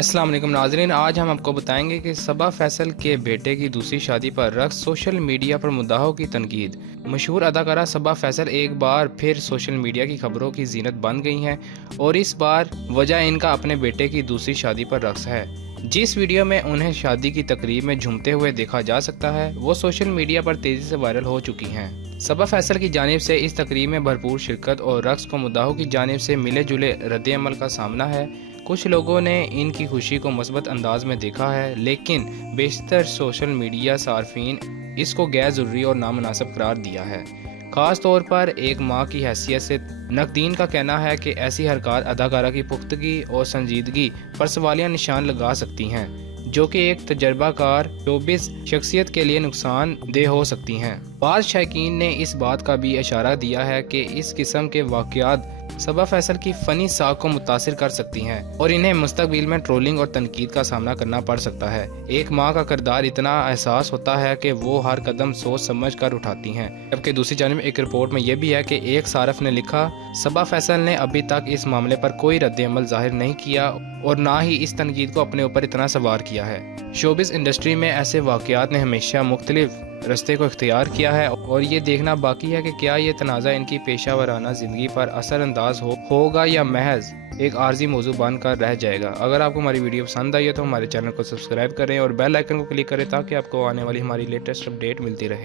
السلام علیکم ناظرین، آج ہم آپ کو بتائیں گے کہ صبا فیصل کے بیٹے کی دوسری شادی پر رقص، سوشل میڈیا پر مداحوں کی تنقید۔ مشہور اداکارہ صبا فیصل ایک بار پھر سوشل میڈیا کی خبروں کی زینت بن گئی ہیں، اور اس بار وجہ ان کا اپنے بیٹے کی دوسری شادی پر رقص ہے۔ جس ویڈیو میں انہیں شادی کی تقریب میں جھومتے ہوئے دیکھا جا سکتا ہے، وہ سوشل میڈیا پر تیزی سے وائرل ہو چکی ہیں۔ صبا فیصل کی جانب سے اس تقریب میں بھرپور شرکت اور رقص کو مداحوں کی جانب سے ملے جلے رد عمل کا سامنا ہے۔ کچھ لوگوں نے ان کی خوشی کو مثبت انداز میں دیکھا ہے، لیکن بیشتر سوشل میڈیا صارفین اس کو غیر ضروری اور نامناسب قرار دیا ہے۔ خاص طور پر ایک ماں کی حیثیت سے نقدین کا کہنا ہے کہ ایسی حرکات اداکارہ کی پختگی اور سنجیدگی پر سوالیہ نشان لگا سکتی ہیں، جو کہ ایک تجربہ کار شوبز شخصیت کے لیے نقصان دہ ہو سکتی ہیں۔ بعض شائقین نے اس بات کا بھی اشارہ دیا ہے کہ اس قسم کے واقعات صبا فیصل کی فنی ساکھ کو متاثر کر سکتی ہیں اور انہیں مستقبل میں ٹرولنگ اور تنقید کا سامنا کرنا پڑ سکتا ہے۔ ایک ماں کا کردار اتنا احساس ہوتا ہے کہ وہ ہر قدم سوچ سمجھ کر اٹھاتی ہیں، جبکہ دوسری جانب ایک رپورٹ میں یہ بھی ہے کہ ایک صارف نے لکھا، صبا فیصل نے ابھی تک اس معاملے پر کوئی رد عمل ظاہر نہیں کیا اور نہ ہی اس تنقید کو اپنے اوپر اتنا سوار کیا ہے۔ شوبز انڈسٹری میں ایسے واقعات نے ہمیشہ مختلف رستے کو اختیار کیا ہے، اور یہ دیکھنا باقی ہے کہ کیا یہ تنازع ان کی پیشہ ورانہ زندگی پر اثر انداز ہوگا یا محض ایک عارضی موضوع بن کر رہ جائے گا۔ اگر آپ کو ہماری ویڈیو پسند آئی ہے تو ہمارے چینل کو سبسکرائب کریں اور بیل آئیکن کو کلک کریں تاکہ آپ کو آنے والی ہماری لیٹسٹ اپڈیٹ ملتی رہے۔